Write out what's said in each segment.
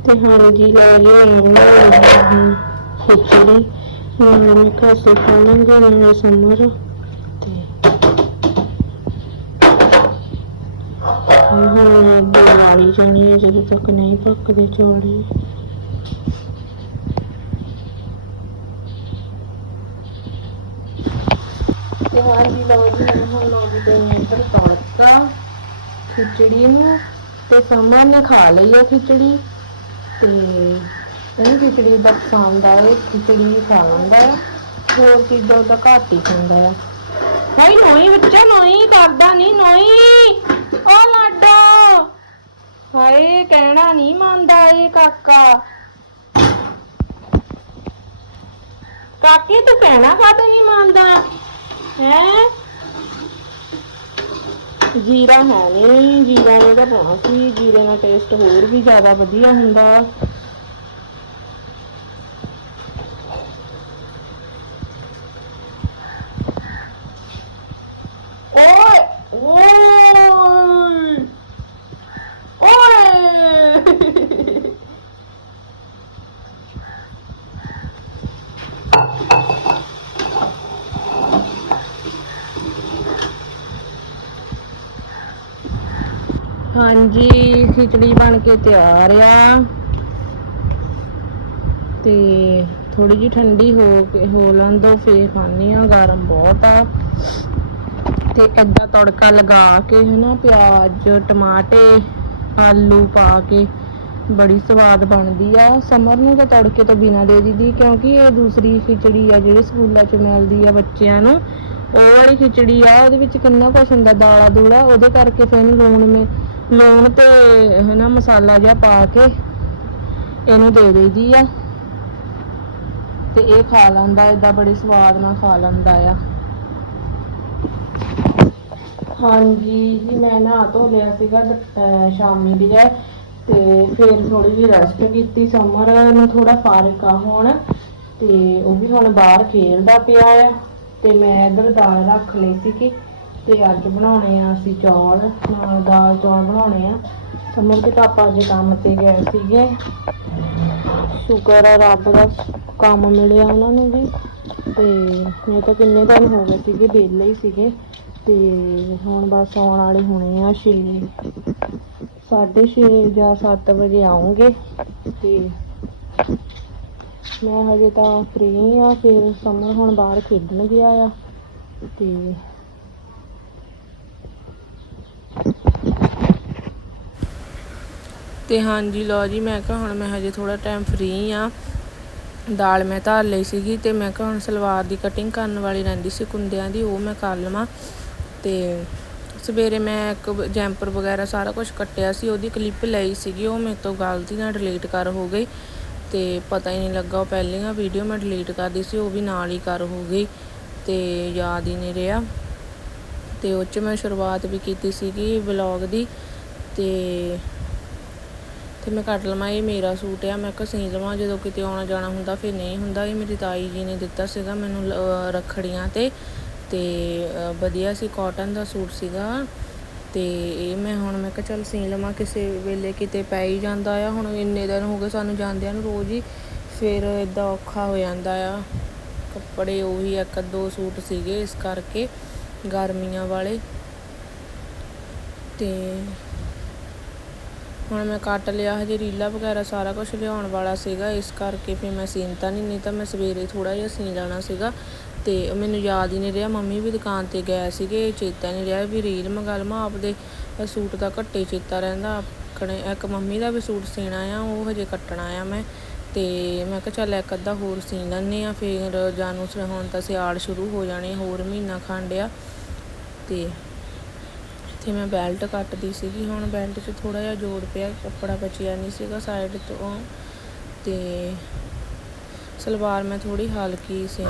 ਤੇ ਹਾਂਜੀ ਲੈ ਜੀ ਮੈਂ ਬਣਾ ਰਹੀ ਖਿਚੜੀ ਨਾਲ ਮੈਂ ਕਾਸੇ ਖਾਣਾਂਗਾ ਨਾਲ ਸਮਰ ਤੇ ਹੁਣ ਬਣਾਈ ਜਾਣੀ ਹੈ ਜਦੋਂ ਤੱਕ ਨਹੀਂ ਪੱਕਦੇ ਚੌੜੇ। ਤੇ ਹਾਂਜੀ ਲਓ ਜੀ, ਮੈਂ ਹੁਣ ਲੋਗੀ ਤੇ ਇੱਧਰ ਤੜਕਾ ਖਿਚੜੀ ਨੂੰ। ਤੇ ਸਮਰ ਨੇ ਖਾ ਲਈ ਹੈ ਖਿਚੜੀ। ਤੇ ਇਹਨੂੰ ਖਿਚੜੀ ਦਾ ਪਸੰਦ ਆ ਇਹ ਖਿਚੜੀ ਖਾ ਲੈਂਦਾ ਆ ਹੋਰ ਚੀਜ਼ਾਂ ਦਾ ਘੱਟ ਹੀ ਖਾਂਦਾ ਆ ਹਾਈ ਨੋਈ ਬੱਚਾ, ਨੋਈ ਕਰਦਾ ਨਹੀਂ, ਨੋਈ। ਓ ਲਾਡੋ। ਹਾਏ, ਕਹਿਣਾ ਨਹੀਂ ਮੰਨਦਾ ਇਹ ਕਾਕਾ। ਕਾਕੇ, ਤੂੰ ਕਹਿਣਾ ਕਾਹਤੋਂ ਨਹੀਂ ਮੰਨਦਾ? ਹੈ? ਜੀਰਾ ਹੈ ਨਹੀਂ ਜੀਰਾ ਨੇ ਤਾਂ ਪਾਉਣਾ ਸੀ, ਜੀਰੇ ਨਾਲ ਟੇਸਟ ਹੋਰ ਵੀ ਜ਼ਿਆਦਾ ਵਧੀਆ ਹੁੰਦਾ। ਹਾਂਜੀ, ਖਿਚੜੀ ਬਣ ਕੇ ਤਿਆਰ ਆ। ਤੇ ਥੋੜੀ ਜਿਹੀ ਠੰਡੀ ਹੋ ਕੇ, ਹੋ ਲੈਣ ਦੋ, ਫੇਰ ਖਾਣੀ ਆ ਗਰਮ ਬਹੁਤ ਆ। ਤੇ ਏਦਾਂ ਤੜਕਾ ਲਗਾ ਕੇ, ਹਨਾ, ਪਿਆਜ਼, ਟਮਾਟੇ, ਆਲੂ ਪਾ ਕੇ ਬੜੀ ਸਵਾਦ ਬਣਦੀ ਆ। ਸਮਰ ਨੂੰ ਤਾਂ ਤੜਕੇ ਤੋਂ ਬਿਨਾ ਦੇ ਦੀਦੀ, ਕਿਉਂਕਿ ਇਹ ਦੂਸਰੀ ਖਿਚੜੀ ਆ, ਜਿਹੜੀ ਸਕੂਲਾਂ 'ਚ ਮਿਲਦੀ ਆ ਬੱਚਿਆਂ ਨੂੰ, ਉਹ ਵਾਲੀ ਖਿਚੜੀ ਆ, ਉਹਦੇ ਵਿੱਚ ਕਿੰਨਾ ਕੁਛ ਹੁੰਦਾ ਦਾਲਾ ਦੂਲਾ ਉਹਦੇ ਕਰਕੇ ਫਿਰ ਲੂਣ ਮੇ ਲੂਣ ਤੇ ਹਨਾ ਮਸਾਲਾ ਜਿਹਾ ਪਾ ਕੇ ਇਹਨੂੰ ਦੇ ਦੇਈਦੀ ਆ। ਤੇ ਇਹ ਖਾ ਲੈਂਦਾ, ਏਦਾਂ ਬੜੀ ਸਵਾਦ ਨਾਲ ਖਾ ਲੈਂਦਾ ਆ। ਹਾਂਜੀ ਜੀ, ਮੈਂ ਨਹਾ ਧੋ ਲਿਆ ਸੀਗਾ ਸ਼ਾਮੀ ਦੀ ਹੈ। ਤੇ ਫਿਰ ਥੋੜੀ ਜਿਹੀ ਰੈਸਟ ਕੀਤੀ ਸਮਰ ਨੂੰ ਥੋੜਾ ਫਾਰਕ ਆ ਹੁਣ। ਤੇ ਉਹ ਵੀ ਹੁਣ ਬਾਹਰ ਖੇਲਦਾ ਪਿਆ ਆ। ਤੇ ਮੈਂ ਇੱਧਰ ਦਾਲ ਰੱਖ ਲਈ ਸੀਗੀ। ਤੇ ਅੱਜ ਬਣਾਉਣੇ ਆ ਅਸੀਂ ਚੌਲ, ਨਾਲ ਦਾਲ ਚੌਲ ਬਣਾਉਣੇ ਆ। ਸਮਰ ਦੇ ਪਾਪਾ ਅੱਜ ਕੰਮ ਤੇ ਗਏ ਸੀਗੇ। ਸ਼ੁਕਰ ਆ ਰੱਬ ਦਾ ਕੰਮ ਮਿਲਿਆ ਉਹਨਾਂ ਨੂੰ ਵੀ। ਤੇ ਮੈਂ ਤਾਂ ਕਿੰਨੇ ਦਿਨ ਹੋ ਗਏ ਸੀਗੇ, ਵਿਹਲੇ ਹੀ ਸੀਗੇ। ਤੇ ਹੁਣ ਬਸ ਆਉਣ ਵਾਲੇ ਹੋਣੇ ਆ 6 6:30 ਜਾਂ 7 ਵਜੇ ਆਉਂਗੇ ਤੇ ਮੈਂ ਹਜੇ ਤਾਂ ਫ੍ਰੀ ਆ, ਫਿਰ ਸਮਰ ਹੁਣ ਬਾਹਰ ਖੇਡਣ ਗਿਆ ਆ। ਤੇ ਤੇ ਹਾਂਜੀ, ਲਓ ਜੀ, ਮੈਂ ਕਿਹਾ ਹੁਣ ਮੈਂ ਹਜੇ ਥੋੜਾ ਟਾਈਮ ਫ੍ਰੀ ਆ ਦਾਲ ਮੈਂ ਧਾਰ ਲਈ ਸੀਗੀ ਤੇ ਮੈਂ ਕਿਹਾ ਹੁਣ ਸਲਵਾਰ ਦੀ ਕਟਿੰਗ ਕਰਨ ਵਾਲੀ ਰਹਿੰਦੀ ਸੀ ਕੁੰਦਿਆਂ ਦੀ, ਉਹ ਮੈਂ ਕਰ ਲਵਾਂ। ਤੇ ਸਵੇਰੇ ਮੈਂ ਇੱਕ ਜੈਂਪਰ ਵਗੈਰਾ ਸਾਰਾ ਕੁਝ ਕੱਟਿਆ ਸੀ, ਉਹਦੀ ਕਲਿੱਪ ਲਈ ਸੀਗੀ, ਉਹ ਮੇਰੇ ਤੋਂ ਗਲਤੀ ਨਾਲ ਡਿਲੀਟ ਕਰ ਹੋ ਗਈ। ਤੇ ਪਤਾ ਹੀ ਨਹੀਂ ਲੱਗਾ, ਉਹ ਪਹਿਲੀਆਂ ਵੀਡੀਓ ਮੈਂ ਡਿਲੀਟ ਕਰਦੀ ਸੀ, ਉਹ ਵੀ ਨਾਲ ਹੀ ਕਰ ਹੋ ਗਈ। ਤੇ ਯਾਦ ਹੀ ਨਹੀਂ ਰਿਹਾ। ਤੇ ਉਹ 'ਚ ਮੈਂ ਸ਼ੁਰੂਆਤ ਵੀ ਕੀਤੀ ਸੀਗੀ ਵਲੌਗ ਦੀ। ਤੇ ਤੇ ਮੈਂ ਕੱਟ ਲਵਾਂ, ਇਹ ਮੇਰਾ ਸੂਟ ਆ। ਮੈਂ ਕਿਹਾ ਸੀ ਲਵਾਂ, ਜਦੋਂ ਕਿਤੇ ਆਉਣਾ ਜਾਣਾ ਹੁੰਦਾ ਫਿਰ ਨਹੀਂ ਹੁੰਦਾ। ਇਹ ਮੇਰੀ ਤਾਈ ਜੀ ਨੇ ਦਿੱਤਾ ਸੀਗਾ ਮੈਨੂੰ ਲ- ਰੱਖੜੀਆਂ ਤੇ। ਤੇ ਵਧੀਆ ਸੀ ਕਾਟਨ ਦਾ ਸੂਟ ਸੀਗਾ। ਤੇ ਇਹ ਮੈਂ ਹੁਣ ਮੈਂ ਕਿਹਾ ਚੱਲ ਸੀ ਲਵਾਂ, ਕਿਸੇ ਵੇਲੇ ਕਿਤੇ ਪੈ ਹੀ ਜਾਂਦਾ ਆ। ਹੁਣ ਇੰਨੇ ਦਿਨ ਹੋ ਗਏ ਸਾਨੂੰ ਜਾਂਦਿਆਂ ਨੂੰ ਰੋਜ਼ ਹੀ, ਫਿਰ ਇਦਾਂ ਔਖਾ ਹੋ ਜਾਂਦਾ ਆ। ਕੱਪੜੇ ਉਹੀ ਇੱਕ ਦੋ ਸੂਟ ਸੀਗੇ ਇਸ ਕਰਕੇ, ਗਰਮੀਆਂ ਵਾਲੇ। ਤੇ ਹੁਣ ਮੈਂ ਕੱਟ ਲਿਆ ਹਜੇ ਰੀਲਾ ਵਗੈਰਾ ਸਾਰਾ ਕੁਝ ਲਿਆਉਣ ਵਾਲਾ ਸੀਗਾ, ਇਸ ਕਰਕੇ ਫਿਰ ਮੈਂ ਸੀਨਤਾ ਨਹੀਂ ਨਹੀਂ ਤਾਂ ਮੈਂ ਸਵੇਰੇ ਥੋੜਾ ਜਿਹਾ ਸੀਨ ਲੈਣਾ ਸੀਗਾ। ਤੇ ਮੈਨੂੰ ਯਾਦ ਹੀ ਨਹੀਂ ਰਿਹਾ, ਮੰਮੀ ਵੀ ਦੁਕਾਨ ਤੇ ਗਏ ਸੀਗੇ, ਚੇਤਾ ਨਹੀਂ ਰਿਹਾ ਵੀ ਰੀਲ ਮੰਗਾ ਲਵਾਂ ਆਪਦੇ ਸੂਟ ਦਾ ਘੱਟੇ ਚੇਤਾ ਰਹਿੰਦਾ। ਆਪਣੇ ਇੱਕ ਮੰਮੀ ਦਾ ਵੀ ਸੂਟ ਸੀਣਾ ਆ, ਉਹ ਹਜੇ ਕੱਟਣਾ ਆ ਮੈਂ। ਤੇ ਮੈਂ ਕਿਹਾ ਚੱਲ ਇੱਕ ਅੱਧਾ ਹੋਰ ਸੀਨ ਲੈਂਦੇ ਆ ਫਿਰ ਜਾਨੂ ਹੁਣ ਤਾਂ ਸਿਆਲ ਸ਼ੁਰੂ ਹੋ ਜਾਣੇ, ਹੋਰ ਮਹੀਨਾ ਖੰਡ ਆ ਤੇ ਇੱਥੇ ਮੈਂ ਬੈਲਟ ਕੱਟਦੀ ਸੀਗੀ, ਹੁਣ ਬੈਲਟ 'ਚ ਥੋੜਾ ਜਿਹਾ ਜੋੜ ਪਿਆ, ਕੱਪੜਾ ਬਚਿਆ ਨਹੀਂ ਸੀਗਾ ਸਾਈਡ ਤੋਂ ਤੇ ਸਲਵਾਰ ਮੈਂ ਥੋੜੀ ਹਲਕੀ ਸੀ।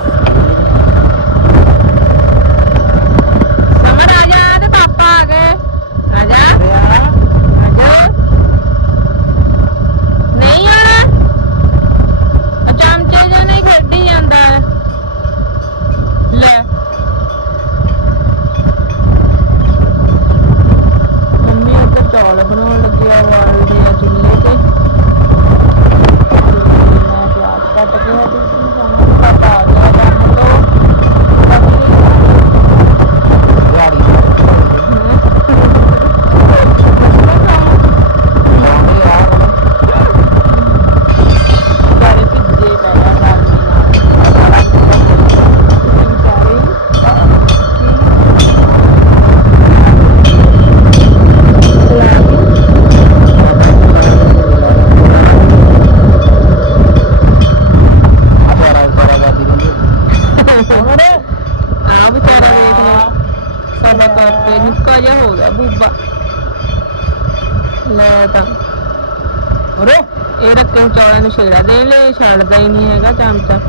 ਇਹ ਰੱਕੇ ਨੂੰ ਚੌਲਾਂ ਨੂੰ ਛੇੜਾ ਦੇ ਲੈ ਛੱਡਦਾ ਹੀ ਨਹੀਂ ਹੈਗਾ ਚਮਚਾ।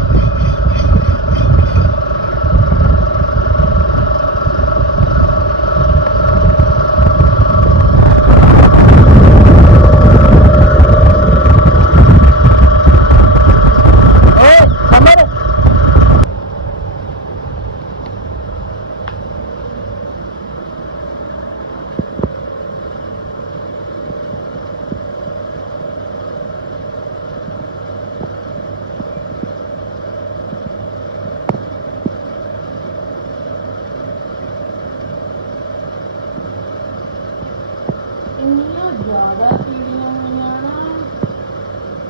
ਜ਼ਿਆਦਾ ਕੀੜੀਆਂ ਹੋਈਆਂ ਨਾ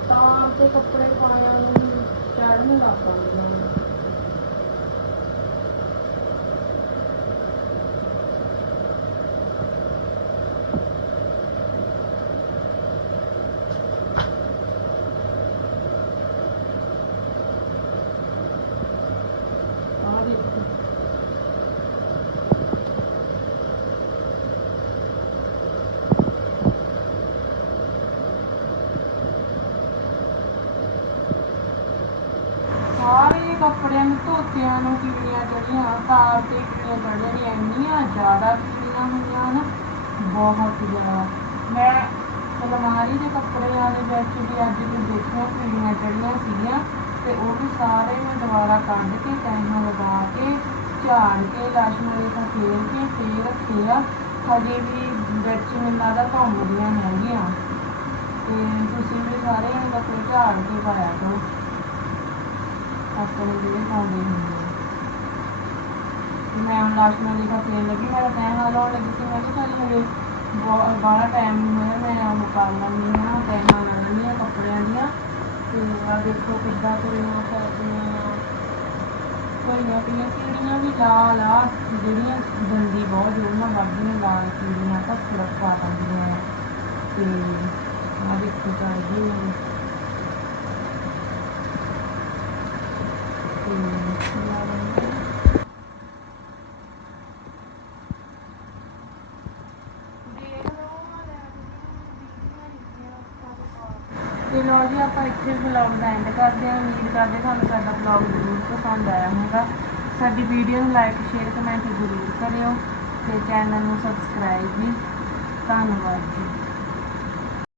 ਤਾਂ ਤੇ ਕੱਪੜੇ ਪਾਇਆ ਨੂੰ ਚੜਨ ਲੱਗ ਪਈਆਂ ਨੇ। ਆਹ ਦੇਖੋ ਸਾਰੇ ਕੱਪੜਿਆਂ ਨੂੰ ਧੋਤਿਆਂ ਨੂੰ ਕੀੜੀਆਂ ਚੜੀਆਂ ਤਾਰ ਤੇ ਕੀੜੀਆਂ ਚੜੀਆਂ ਨੇ ਇੰਨੀਆਂ ਜ਼ਿਆਦਾ ਕੀੜੀਆਂ ਹੋਈਆਂ ਨਾ ਬਹੁਤ ਜ਼ਿਆਦਾ। ਮੈਂ ਅਲਮਾਰੀ ਦੇ ਕੱਪੜਿਆਂ ਦੇ ਵਿੱਚ ਵੀ ਅੱਜ ਵੀ ਦੇਖਿਆ ਕੀੜੀਆਂ ਚੜੀਆਂ ਸੀਗੀਆਂ ਤੇ ਉਹ ਵੀ ਸਾਰੇ ਮੈਂ ਦੁਬਾਰਾ ਕੱਢ ਕੇ ਟਾਈਮਾਂ ਲਗਾ ਕੇ, ਝਾੜ ਕੇ ਲਾਸ਼ਮਾਰੀ ਤੋਂ ਫੇਰ ਕੇ, ਫੇਰ ਰੱਖੇ ਹਜੇ ਵੀ ਵਿੱਚ ਮੈਨੂੰ ਲੱਗਦਾ ਘੁੰਮਦੀਆਂ ਹੈਗੀਆਂ। ਤੇ ਤੁਸੀਂ ਵੀ ਸਾਰੇ ਕੱਪੜੇ ਝਾੜ ਕੇ ਪਾਇਆ ਕਰੋ। ਆਪਣੇ ਜਿਹੜੇ ਪਾਉਂਦੇ ਹੁੰਦੇ ਆ। ਤੇ ਮੈਂ ਹੁਣ ਲਾਸਟ ਨਾਲ ਲਿਖਾ ਫੇਰ ਲੱਗੀ, ਮੇਰਾ ਤੈਹਾਂ ਲਾਉਣ ਲੱਗੀ ਸੀ, ਮੈਂ ਕਿਹਾ ਚੱਲ ਹਜੇ ਬਾਹਲਾ ਟਾਈਮ ਨਹੀਂ ਹੋਇਆ ਮੈਂ ਮੁਕਾ ਲੈਂਦੀ ਹਾਂ ਤੈਹਾਂ ਲਾ ਲੈਂਦੀ ਕੱਪੜਿਆਂ ਦੀਆਂ। ਤੇ ਆ ਦੇਖੋ ਕਿੱਦਾਂ ਕੁੜੀਆਂ ਕਰਦੀਆਂ ਕੋਈਆਂ ਪਈਆਂ ਕੀੜੀਆਂ ਵੀ ਲਾਲ ਆ, ਜਿਹੜੀਆਂ ਗੰਦੀ ਬਹੁਤ ਜਿਹੜੀਆਂ ਵੱਧਦੀਆਂ ਲਾਲ ਕੀੜੀਆਂ ਤਾਂ ਸੁਰੱਖਾ ਪਾਉਂਦੀਆਂ ਆ। ਤੇ ਆ ਦੇਖੋ ਚੜ ਗਈ ਤੇ ਲੋ ਜੀ, ਆਪਾਂ ਇੱਥੇ ਵਲੌਗ ਦਾ ਐਂਡ ਕਰਦੇ ਹਾਂ। ਉਮੀਦ ਕਰਦੇ ਤੁਹਾਨੂੰ ਸਾਡਾ ਵਲੌਗ ਜ਼ਰੂਰ ਪਸੰਦ ਆਇਆ ਹੋਵੇਗਾ। ਸਾਡੀ ਵੀਡੀਓ ਨੂੰ ਲਾਈਕ ਸ਼ੇਅਰ ਕਮੈਂਟ ਜ਼ਰੂਰ ਕਰਿਓ ਤੇ ਚੈਨਲ ਨੂੰ ਸਬਸਕ੍ਰਾਈਬ ਵੀ। ਧੰਨਵਾਦ ਜੀ।